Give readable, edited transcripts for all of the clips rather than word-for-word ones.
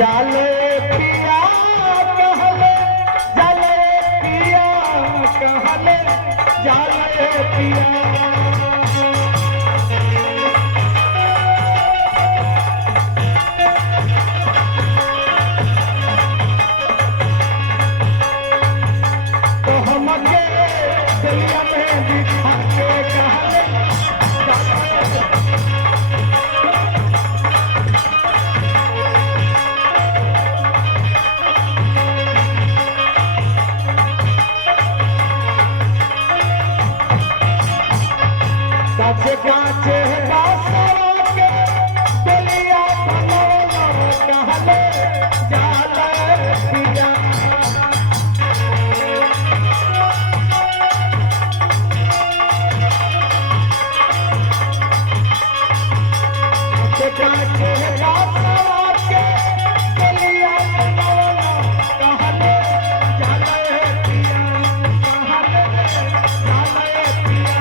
जाले पिया कहले जाले पिया कहले जाले पिया तो हमके दुनिया में दिखा के कहले काचे काचे बासरा के दुनिया बनौला कहले जाले पिया काचे काचे बासरा के दुनिया बनौला कहले जाले पिया कहले जाले पिया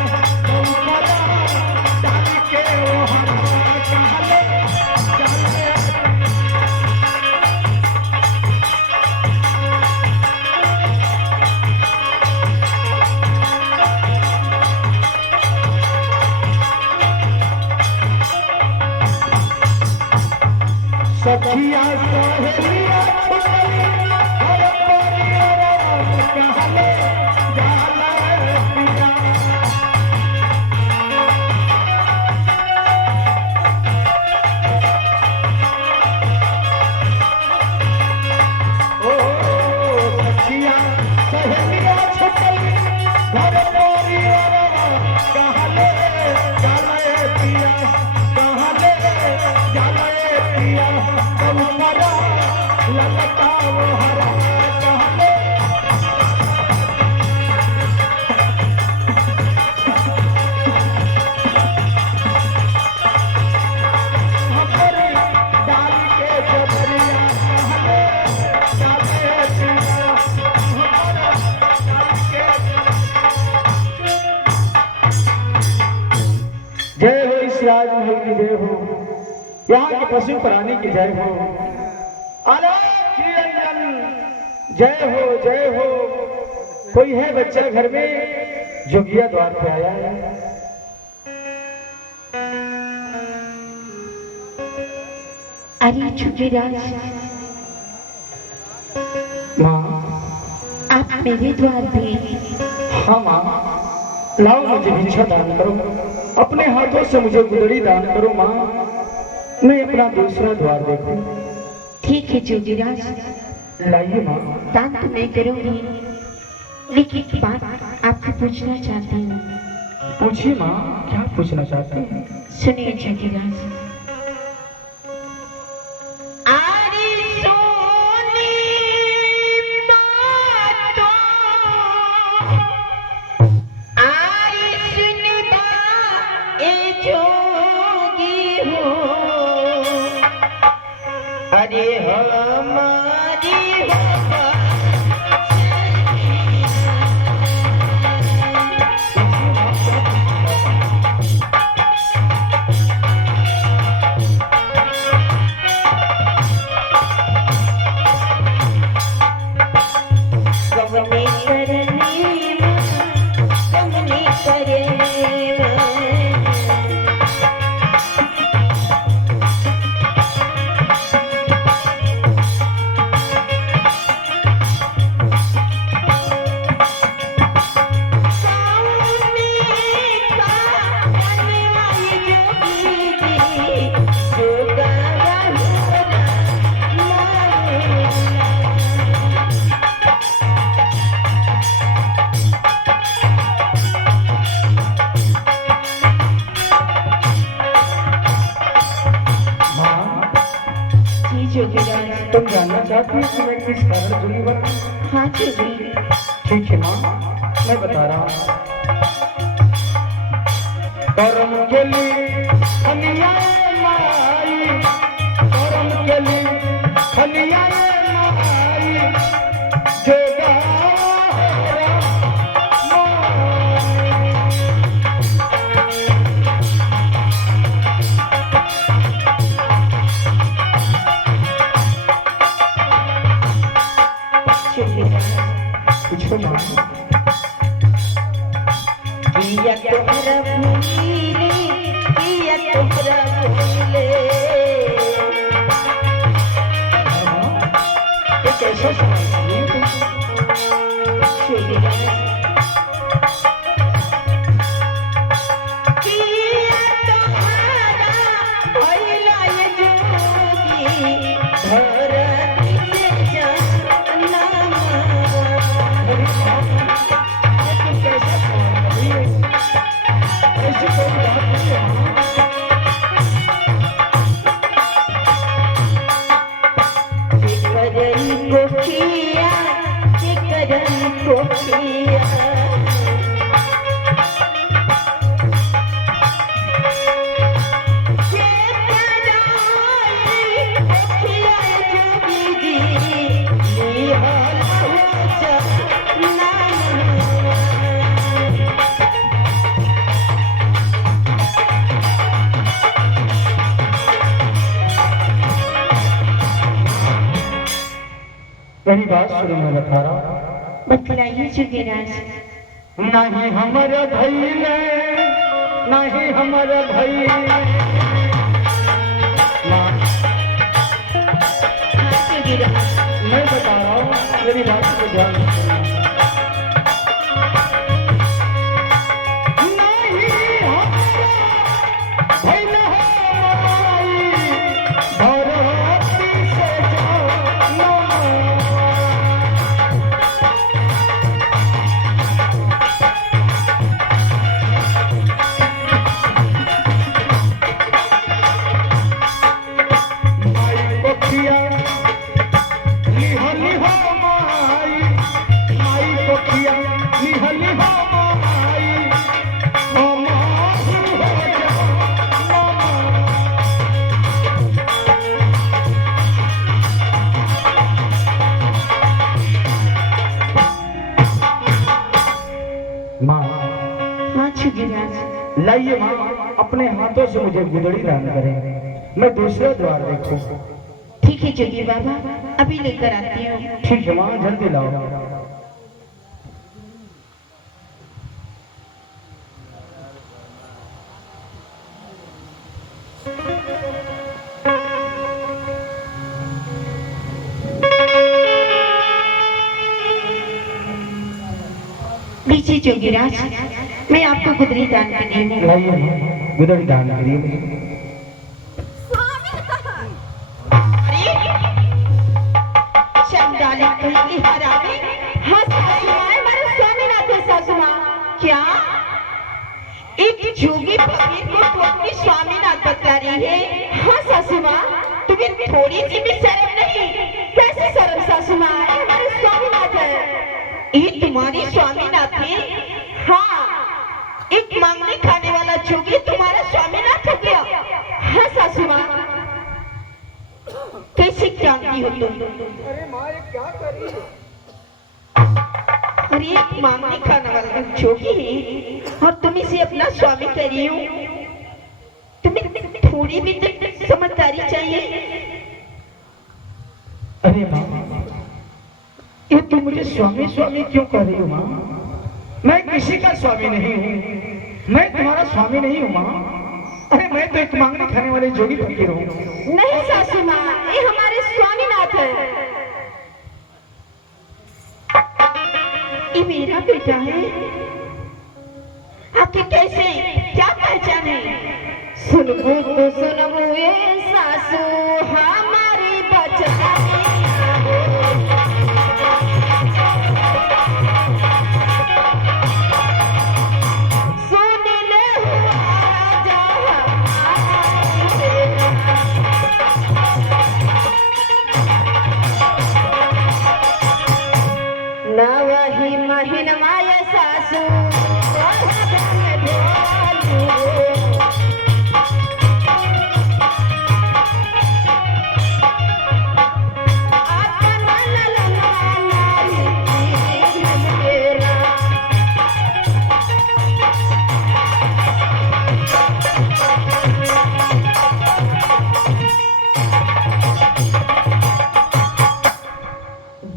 तुमरा डाल के वो हरा कहले जाले सखिया सहेलिया छुटली हर परिवार कहले जाले पिया ओ सखिया सहेलिया छुटली हर परिवार कहले जाले पिया कहले जाले पिया तुमरा लगता वो हरा कहले हमरे डाल के जबरिया कहले जाले पिया हमारा डाल के जय हो इस राजमहल की जय हो यहाँ के पशु प्राणी की जय हो आलोक निरंजन जय हो कोई है बच्चा घर में जोगिया द्वार पे आया है अरे जोगीराज माँ आप मेरे द्वार पे हाँ माँ लाओ मुझे भिक्षा दान करो अपने हाथों से मुझे गुदड़ी दान करो माँ मैं अपना दूसरा द्वार देखूं ठीक है जोगीराज लाइए माँ दान तो मैं करूंगी लेकिन एक बात आपसे पूछना चाहती हूँ पूछिए माँ क्या पूछना चाहते हैं सुनिए जोगीराज आरी सोनी बातों आरी सुनबा ए जोगी हो अरे हमारी कमने तुम जानना चाहती हो कि मैं किस कारण जुड़ी बना? हाँ जोगी ठीक है माँ मैं बता रहा हूँ करम के लिए खनिया माई करम के लिए खनिया माई जोगा होइले ये कैसा सवाल है? जोगीराज किया तुम्हारा होइला ये जोगी धरती से जाना अरे बाप, ये तुम कैसा सवाल कर रही हो? ऐसी कोई बात नहीं है माँ। करन को किया जोगी जी पहली बात शुरू में बता रहा हूँ, बतलाइए जोगीराज। नहीं हमारा भैले, नहीं हमारा भैले। माँ, हाँ जोगीराज, मैं बता रहा हूँ, मेरी बात को ध्यान से सुनना। नहीं हमारा भैले हमारी धरती से जाना। हाँ जोगीराज। लाइए माँ, अपने हाथों से मुझे गुदड़ी दान करें, मैं दूसरा द्वार देखूं। ठीक है जोगी बाबा, अभी लेकर आती हूँ। ठीक है माँ, जल्दी लाओ। लीजिए जोगीराज, मैं आपको गुदरी दान के लिए हूँ। लाइए माँ, गुदड़ी दान करिए मुझे। चंडाली कहीं हरावे, हाँ सासुमाए हमारे स्वामीनाथ है सासुमा। क्या एक जोगी फकीर को तू अपनी स्वामीनाथ बता रही है? हाँ सासुमा, तुम्हें थोड़ी सी भी शर्म नहीं? कैसे शर्म सासुमा? ये हमारे स्वामीनाथ है। ये तुम्हारी स्वामीनाथ है? हाँ, एक मांगने खाने वाला जोगी तुम्हारा स्वामीनाथ हो गया? हाँ सासुमा, कैसे जानती हो तुम? अरे माँ, ये क्या कर रही है? और ये मांगने खाने वाला जोगी है और तुम इसे अपना स्वामी कह रही हो? तुम्हें थोड़ी भी तो समझदारी चाहिए। अरे माँ, ये तुम मुझे स्वामी स्वामी क्यों कह रही हो माँ? मैं किसी का स्वामी नहीं हूँ, मैं तुम्हारा स्वामी नहीं हूँ माँ। अरे मैं तो एक मांगने खाने वाले जोगी फकीर हूँ। नहीं सासू माँ, ये हमारे स्वामीनाथ है। ये मेरा बेटा है। आपके कैसे क्या पहचान है? सुनबू तो सुनबू ये सासू हमारी बचता नवही महिन माया सासू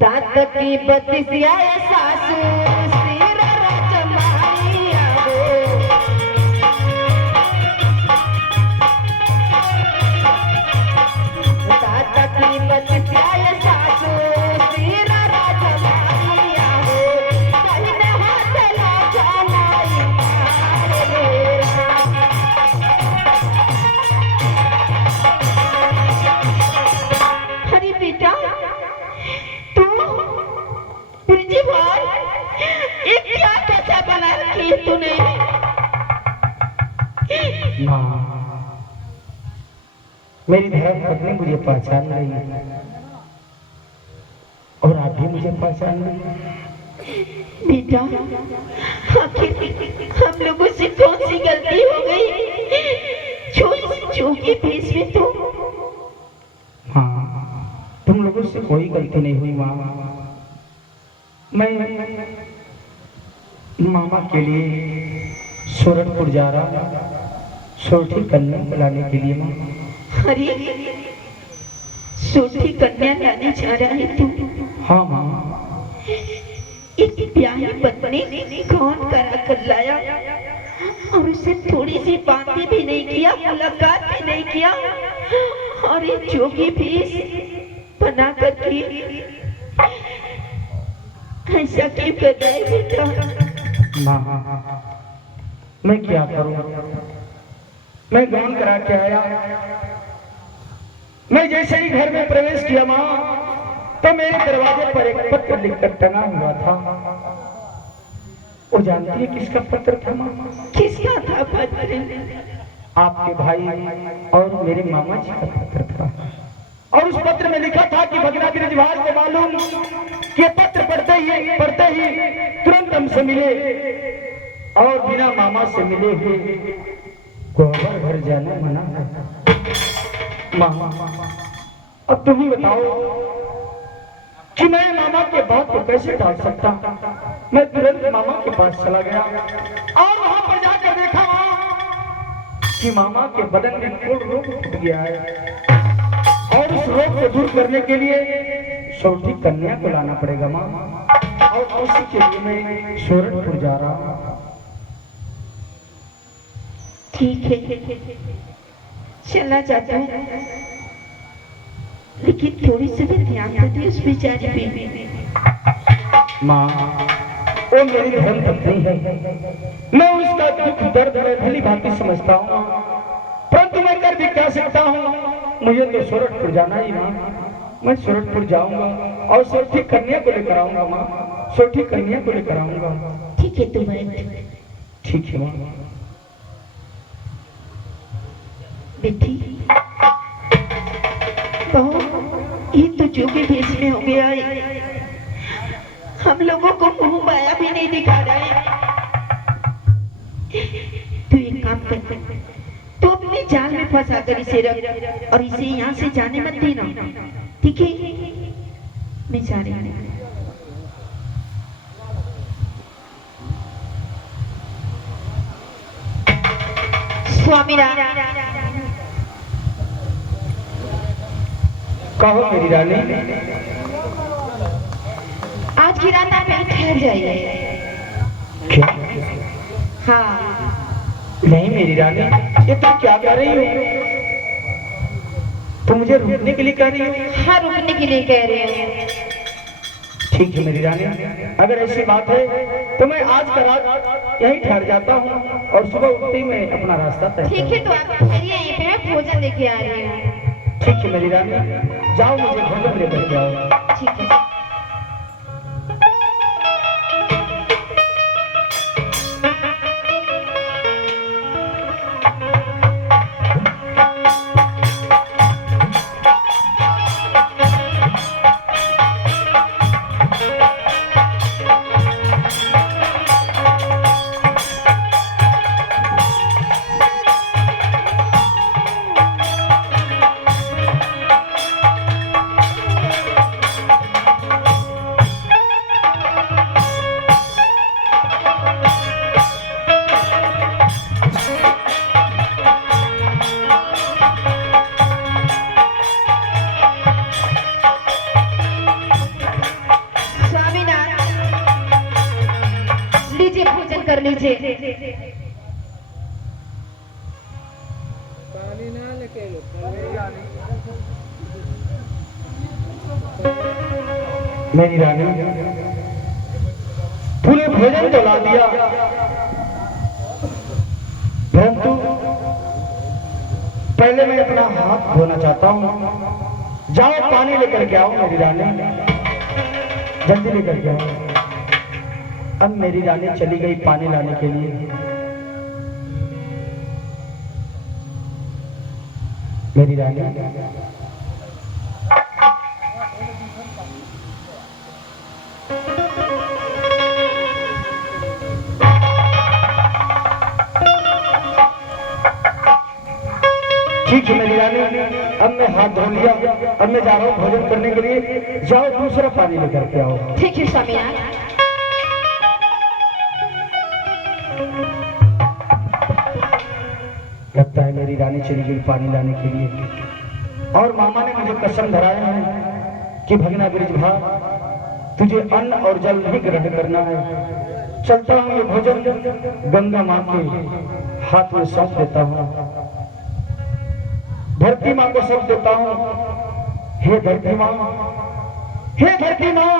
दांत की बत्तिसिया सासू सिर रचमाइया हो मेरी धर्म पत्नी मुझे पहचान रही है और आप भी मुझे पहचान रही हैं। बेटा, आखिर हम लोगों से कौन सी गलती हो गई जो इस जोगी भेष में तो? हाँ, तुम लोगों से कोई गलती नहीं हुई माँ। मैं मामा के लिए सूरतपुर जा रहा, सोठी कन्या लाने के लिए माँ। अरे, सोठी कन्या लाने जा रहा है तू? हाँ माँ। एक ब्याही पत्नी कौन करा कर लाया और उसे थोड़ी सी बातें भी नहीं किया, मुलाकात भी नहीं किया, और ये जोगी भेष बना करके ऐसा क्यों कर रहा है बेटा? माँ, मैं क्या करूं? मैं गौन करा के आया। मैं जैसे ही घर में प्रवेश किया माँ, तो मेरे दरवाजे पर एक पत्र लिखकर टंगा हुआ था। वो जानती है किसका पत्र था माँ? किसका था पत्र? आपके भाई और मेरे मामा जी का पत्र था। और उस पत्र में लिखा था कि भगना ब्रिजवाल को मालूम कि पत्र पढ़ते ही तुरंत हमसे मिले और बिना मामा से मिले हुए गोबर घर जाना मना है। मामा, अब तुम ही बताओ कि मैं मामा के बात को कैसे टाल सकता? मैं तुरंत मामा के पास चला गया और वहां पर जाकर देखा कि मामा के बदन में कोई रोग उठ गया है और उस रोग को दूर करने के लिए सोठी कन्या को लाना पड़ेगा माँ। और उसी के लिए मैं सूरतपुर जा रहा हूँ। ठीक है, चला जाता हूँ, लेकिन थोड़ी सी भी ध्यान तो दे उस बेचारी पे। माँ, वो मेरी धर्म पत्नी है। मैं उसका दुख दर्द भली भांति समझता हूँ, परंतु मैं कर भी क्या सकता हूँ? मुझे तो सूरतपुर जाना ही माँ। मैं सूरतपुर जाऊंगा और सोठी कन्या को लेकर आऊंगा माँ। सोठी कन्या को लेकर आऊंगा। ठीक है, तुम बैठ। ठीक है माँ। बेटी, कहो, ये तो जोगी भेष में हो गया है। हम लोगों को मुंह माया भी नहीं दिखा रहा है। तू एक काम कर, तो अपने जाल में फंसा कर इसे रख और इसे यहाँ से जाने मत देना, ठीक है? मैं जा रही हूँ। स्वामीनारायण। कहो मेरी रानी। आज की रात आप यहीं ठहर जाइए। क्या? हाँ। नहीं मेरी रानी, ये तुम क्या कर रही हो? तुम मुझे रुकने के लिए कह रही हो? हाँ, रुकने के लिए कह रहे हैं। ठीक है मेरी रानी, अगर ऐसी बात है तो मैं आज का रात यहीं ठहर जाता हूँ और सुबह उठते ही मैं अपना रास्ता तय। ठीक है, तो आप ठहरिए यहीं पे, मैं भोजन लेके आ रही हूँ। ठीक है मेरी रानी, जाओ मुझे भोजन लेकर के आओ। ठीक है। कर लीजिए। मेरी रानी, तूने भोजन तो ला दिया, परंतु पहले मैं अपना हाथ धोना चाहता हूँ। जाओ पानी लेकर के आओ मेरी रानी, जल्दी लेकर के आओ। अब मेरी रानी चली गई पानी लाने के लिए। मेरी रानी, ठीक है मेरी रानी, अब मैं हाथ धो लिया, अब मैं जा रहा हूँ भोजन करने के लिए। जाओ दूसरा पानी लेकर के आओ। ठीक है स्वामीनाथ। लगता है मेरी रानी चली गई पानी लाने के लिए, और मामा ने मुझे कसम धराया है कि भगना ब्रिजभा तुझे अन्न और जल नहीं ग्रहण करना है। चलता हूँ, ये भोजन गंगा माँ के हाथ में सौंप देता हूँ, धरती माँ को सौंप देता हूँ। हे धरती माँ, हे धरती माँ,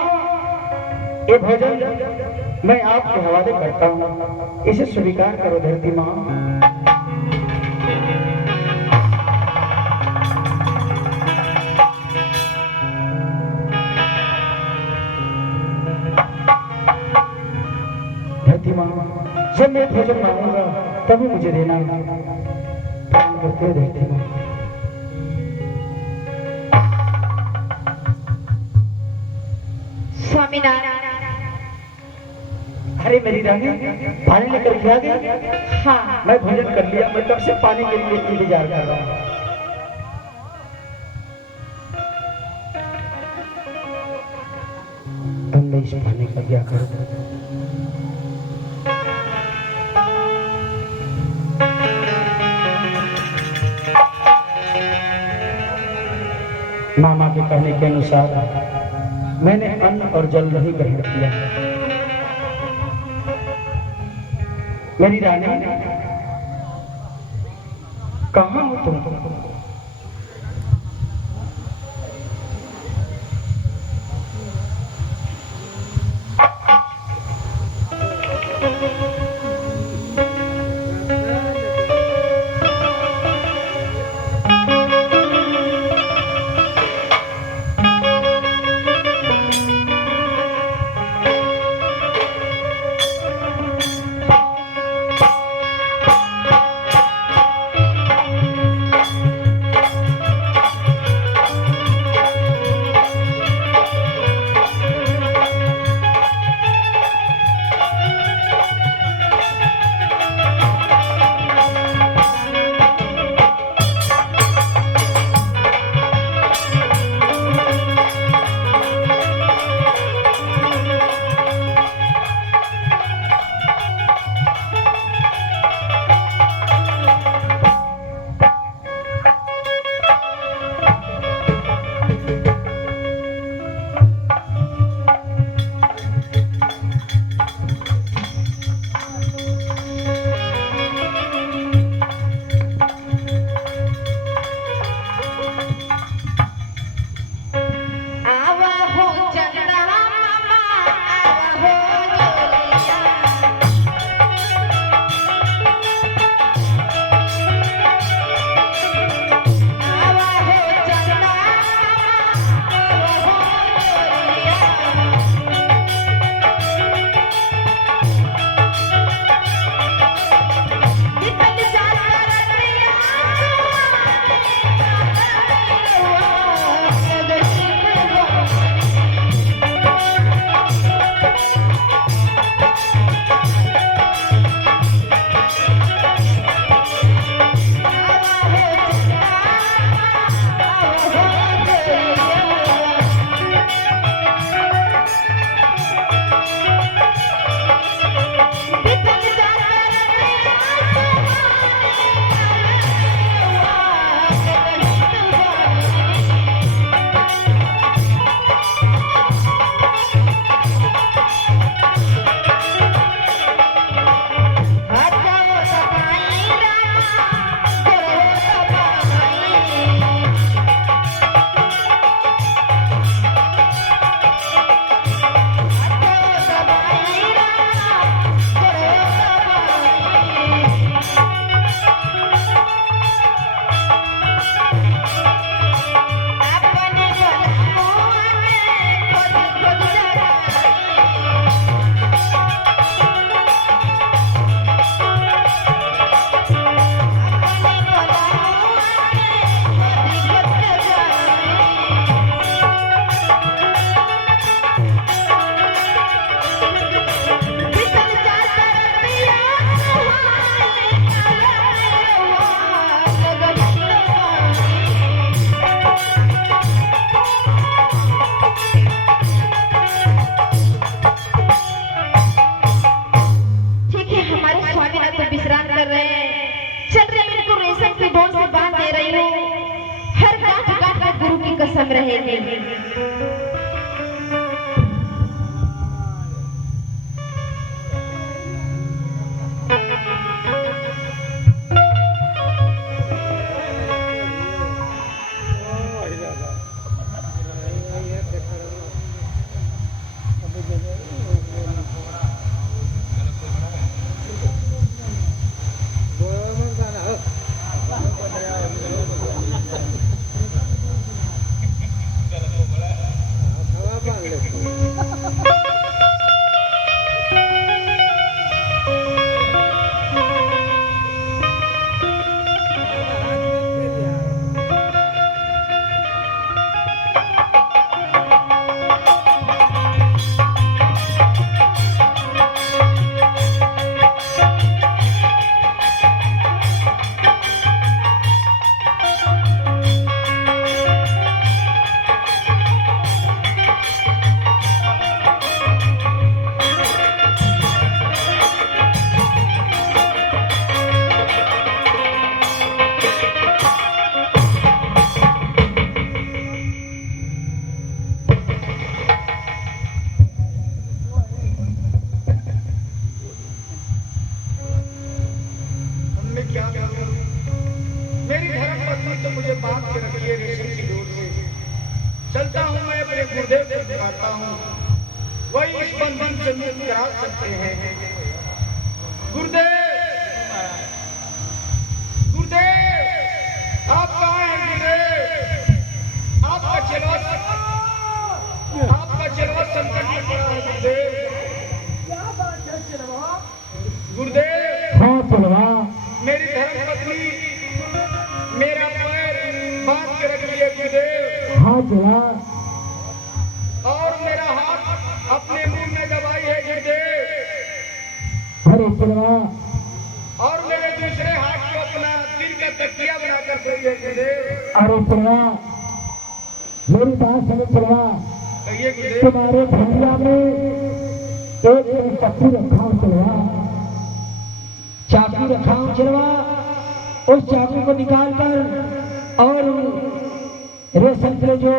ये भोजन मैं आपके हवाले करता हूँ, इसे स्वीकार करो धरती माँ। धरती माँ, जब मैं भोजन मांगूंगा तभी मुझे देना। प्रणाम करते हो धरती माँ। स्वामीनाथ। अरे मेरी रानी, पानी लेकर के आ गई? हाँ। मैं भोजन कर लिया, मैं कब से पानी के लिए इंतजार कर रहा हूँ। अब मैं इस पानी का क्या करूँ? मामा के कहने के अनुसार मैंने अन्न और जल नहीं ग्रहण किया। मेरी रानी, कहाँ हो तुम? संग रहेगी। मेरी धर्मपत्नी तो मुझे बांध के रखी है रेशम की डोर से। चलता हूँ मैं अपने गुरुदेव से दिखाता हूँ, वही इस बंधन से मुक्त करा सकते हैं। गुरुदेव, गुरुदेव, आप कहाँ हैं गुरुदेव? आपका चेला संकट में पड़ा है गुरुदेव। क्या बात है चलवा? गुरुदेव, हाँ चलवा। मेरी धर्मपत्नी मेरा पैर बांध के रखी है गुरुदेव। हाँ चला। और मेरा हाथ अपने मुंह में दबाई है गुरुदेव। अरे चलवा। और मेरे दूसरे हाथ को अपना सिर का तकिया बनाकर सोई है गुरुदेव। अरे चलवा, मेरी बात सुनो चलवा। कहिए गुरुदेव। तुम्हारे झंडा में एक चाकू रखा हूँ चलवा। चाकू रखा हूँ चलवा, उस चाकू को निकाल कर और रेशम के जो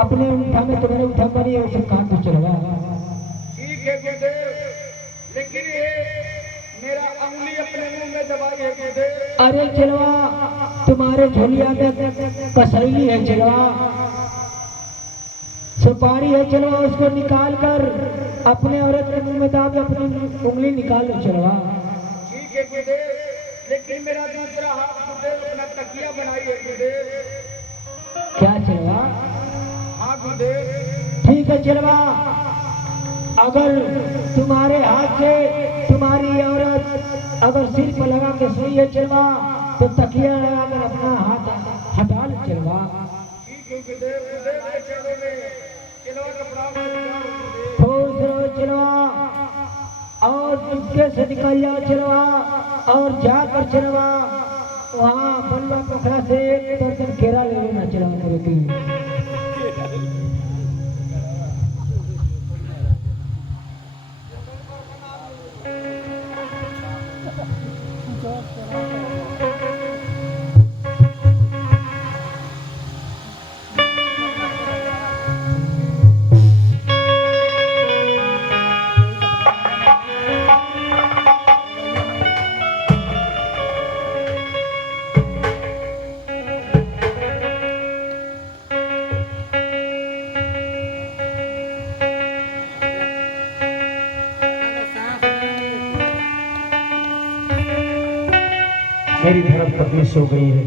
अपने उठा में तुम्हारे उठा बनी है उसे काट दो चलवा। ठीक है गुरुदेव, लेकिन ये मेरा अंगुली अपने मुंह में दबाई है गुरुदेव। अरे चलवा, तुम्हारे झोलिया में कसैली है चलवा, सुपारी है चलवा, उसको निकाल कर अपने औरत के मुंह में दाब अपनी उंगली निकाल लो चलवा। ठीक है गुरुदेव, लेकिन मेरा दूसरा हाथ गुरुदेव अपना तकिया बनाई है गुरुदेव। क्या चलवा? हाँ गुरुदेव। ठीक है चलवा, अगर तुम्हारे हाथ से तुम्हारी औरत अगर सिर पर लगा के सोई है चलवा, तो तकिया लगाकर अपना हाथ हटा लो चलवा। ठीक है गुरुदेव। गुरुदेव के चरणों में चलवा का प्रणाम स्वीकार गुरुदेव। खुश रहो चलवा, और चुपके से निकल जाओ चलवा, और जाकर चलवा वहाँ बल्ला पोखरा से एक दर्जन केरा ले लेना चलवा मेरे के लिए। मेरी धर्मपत्नी सो गई है,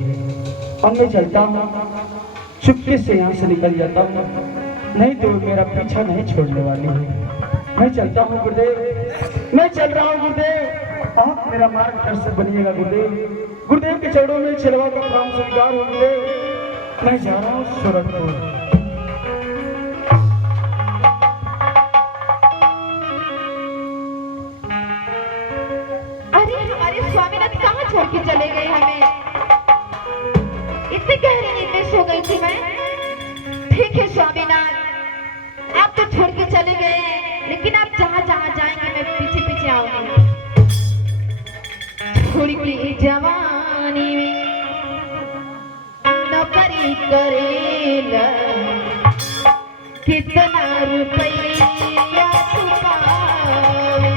अब मैं चलता हूँ, चुपके से यहाँ से निकल जाता हूँ, नहीं तो मेरा पीछा नहीं छोड़ने वाली है। मैं चलता हूँ गुरुदेव, मैं चल रहा हूँ गुरुदेव, आप मेरा मार्गदर्शक बनिएगा गुरुदेव। गुरुदेव के चरणों में चलवा का प्रणाम स्वीकार हो गुरुदेव। मैं जा रहा हूँ सूरतपुर। स्वामीनाथ कहाँ छोड़ के चले गए हमें? इतनी गहरी नींद में सो गई थी मैं। ठीक है स्वामीनाथ, आप तो छोड़ के चले गए, लेकिन आप जहाँ जहाँ जाएंगे मैं पीछे पीछे आऊंगी। थोड़ी की जवानी में नौकरी करेगा कितना रुपया तू पावे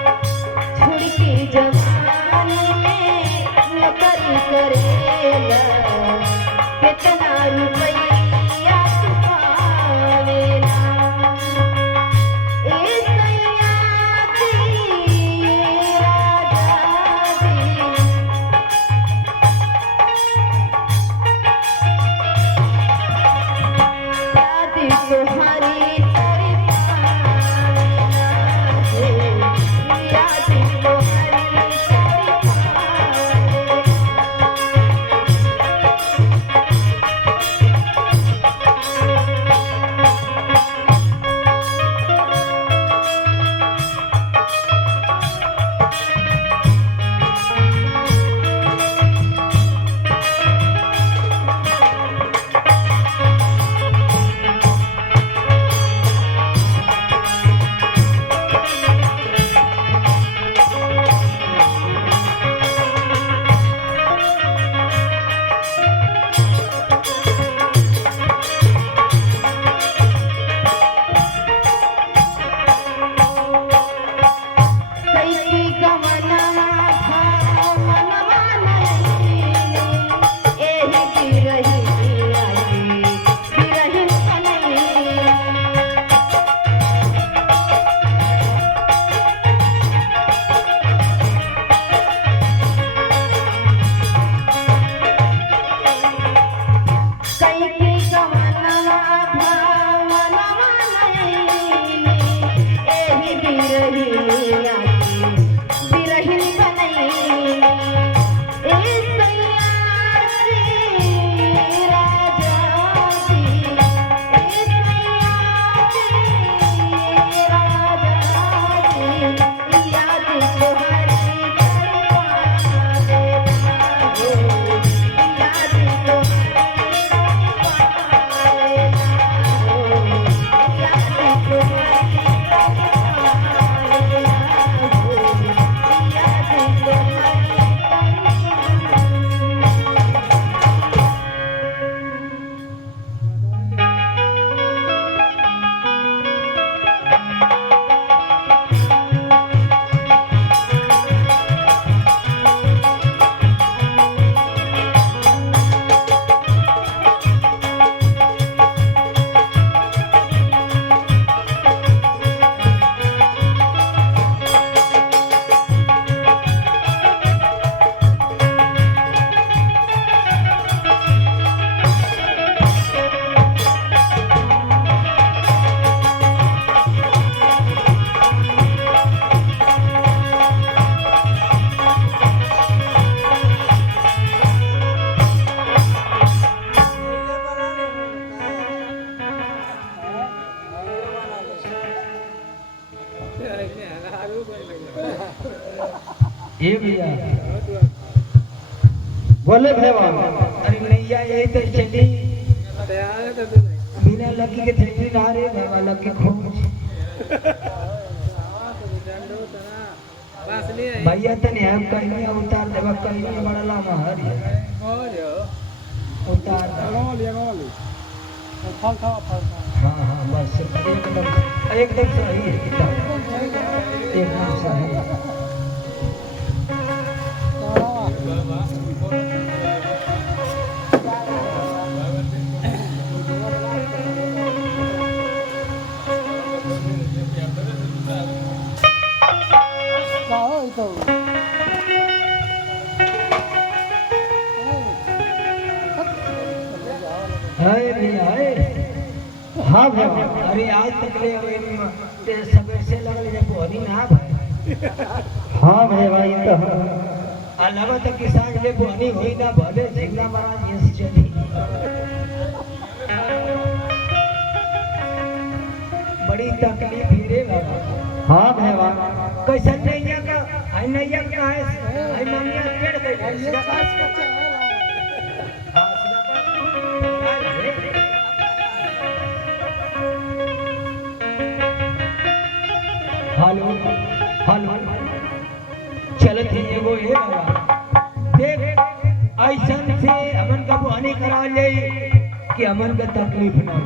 छुड़की जवानी में नौकरी करेला कितना रुपया तू पावेला ए सैया जी राजा जी शादी तुम्हारी तेरी पावेला रे शादी तुम्हारी तेरी पावेला कैसी गमना था मनवा नहीं एही बिरही आगी बिरहिन कनई कैसी गमना था मनवा नहीं एही बिरही आगी बिरहिन कनई ए सैया जी राजा जी ए सैया जी राजा जी याद तुम्हारी तेरी पावेला हो याद तुम्हारी तेरी पावेला हो याद तुम्हारी तेरी पावेला हो याद ये भैया बोले भैया अरे नैया यही तो चली बिना लकी के थैली ना रे बाबा लकी खोज भैया तने हम कहीं उतार देबा कहीं बड़ला महर उतार हाँ हाँ बस एकदम सही है एकदम सही हाय भैया हाय हाँ भैया अरे आज तक ले ते सबे से लगल जब बोनी ना भाई हाँ भैया ये तो है। अलावा तक की साग ले बोनी होई ना भले झिंगा बड़ा ये चली बड़ी तकलीफ रे बाबा हाँ भैया कैसा नैया का है नैया का है नैया पेड़ गई हेलो हेलो चलत ही एगो हे बाबा देख ऐसन से हमन का बुहानी करा ले कि हमन का तकलीफ ना हो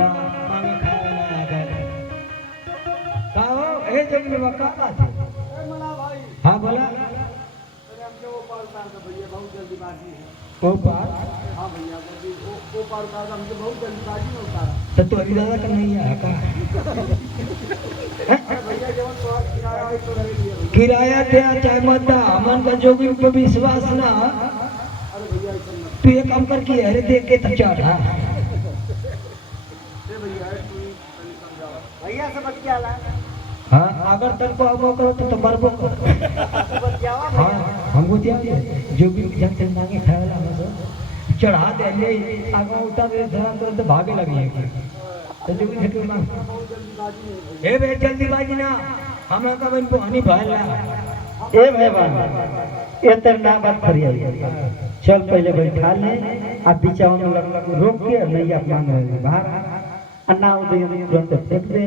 ला मांगे खाए ना आ गए का हो ए जब में वका बात है हां बोला वो पार उतार दो भैया, बहुत जल्दीबाजी है। वो पार हाँ भैया, वो पार उतार दो, हमसे बहुत जल्दीबाजी में उतारा। तो तोरी दादा का नहीं है का अरे भैया जब थोड़ा किराया हो तो रह लिया भैया। किराया दे चाहे मत दा हमन का जोगी पे विश्वास ना अरे भैया ऐसा मत। तू एक काम कर कि अरे देख के तब चढ़ा ए भैया तू ही समझाओ। भैया से बच क्या ला? हाँ अगर तन को अब करो तो मरबो कर बच जावा हाँ भैया। हमको दिया जोगी जब से मांगे खाए वाला हमको चढ़ा दे ले आगे उतार दे धरा तुरंत भागे लगी है तो जोगी से क्यों मांग बहुत जल्दीबाजी है। ए बे जल्दीबाजी ना हम का बन को हनी भाला ए भैया, ये तेरे ना बात करिए। चल पहले बैठा ले, अब बीचा में रोक के नहीं आप मांग रहे हैं बाहर अन्ना उदय तुरंत फेंक दे।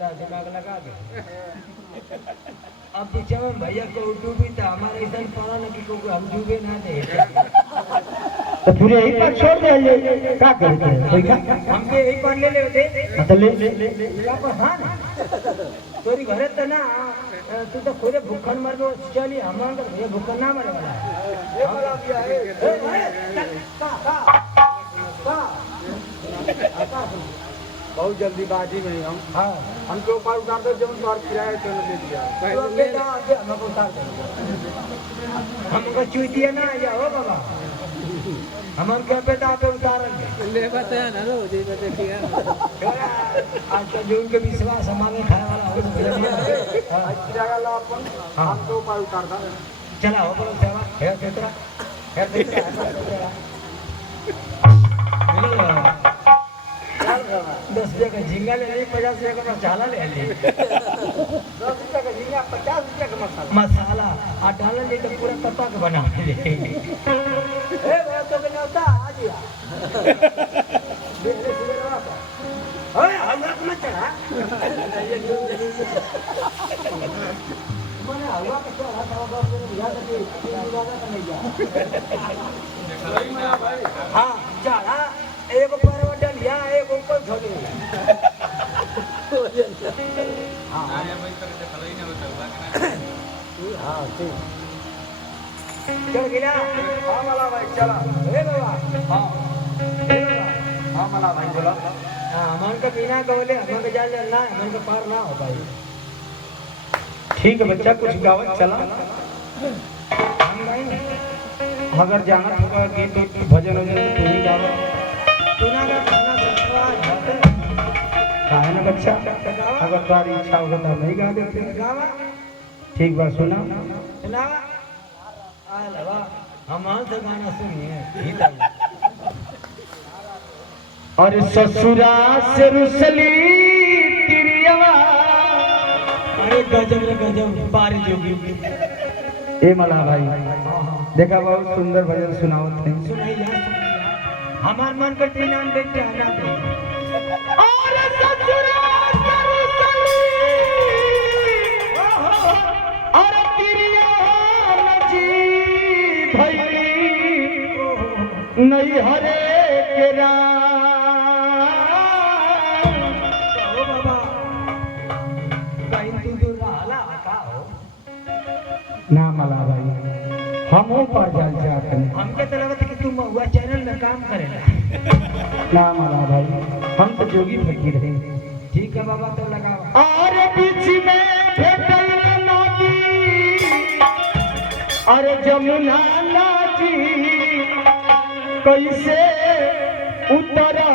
ना दिमाग लगा दे अब पीछे में भैया को डूबी तो हमारे ऐसा पड़ा ना कि को हम डूबे ना दे तो फिर यही पर छोड़ दे ये क्या करते हैं कोई का हमके यही पर ले होते मतलब ले क्या पर हाँ ना तोरी घरे तो ना तू तो खुदे भूखन मर गो चली हमारा तो भैया भूखन ना मरे वाला है ये वाला भी है बहुत जल्दीबाजी में हम हाँ हमके ऊपर उतार दो जब बार किराया तो दे दिया। तो अब बेटा आगे हमको उतार दे हमको चुई दिया ना या हो बाबा हमन के बेटा पे उतारेंगे ले बताया ना रो जी देखिए आज का जो उनके विश्वास हमारे खाने वाला हो तो आज किराया ला अपन हाँ। हमके ऊपर उतार दो। चला हो बोलो सेवा है तेरा है तेरा मिलो 10 रुपये का झींगा ले ली 50 रुपये का मसाला ले ली 10 रुपये का झींगा 50 रुपये का मसाला। मसाला आ डाल ले तो पूरा कपा के बना ले ए वो तो के होता आ गया बेरे सुबह रहा ओए हलवा मत चढ़ा मैंने हलवा का चढ़ा था बाबा ने बुझा के बुझा का नहीं जा हां चला एक ऊपर वडल या एक ऊपर छोड़े हां ठीक चल गिला हां वाला भाई चला ए बाबा हां हां वाला भाई बोला हां मन का बिना कहले मन का जाल ना मन का पार ना हो भाई ठीक है बच्चा कुछ गावत चला हम नहीं अगर जाना होगा गीत भजन वजन तो तू ही गावा सुना का खाना सत्वाज होते काहे ना बच्चा अगर तुम्हारी इच्छा होगा तो नहीं गा देते गावा ठीक बात सुना सुनावा आ लवा हमारे से गाना सुनिए गीत आई और ससुरा से रुसली तिरियवा अरे गजब रे गजब बारी जोगी ए मला भाई देखा बहुत सुंदर भजन सुनावत है सुनाइया हमार मन का तीन नाम बेटे आना दे और ससुरा से रुसली और तिरिया जी भई नहीं हरे के ओ बाबा कहीं तू दूर रहला का हो ना मला भाई हम ऊपर जाल चाहते हैं हमके तो लगत कि तू महुआ चैनल में काम करेला ना मला भाई हम तो जोगी फकीर हैं ठीक है बाबा तो लगावा और बीच में भेटल नदी अरे जमुना नदी कैसे उतरब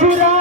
ससुराल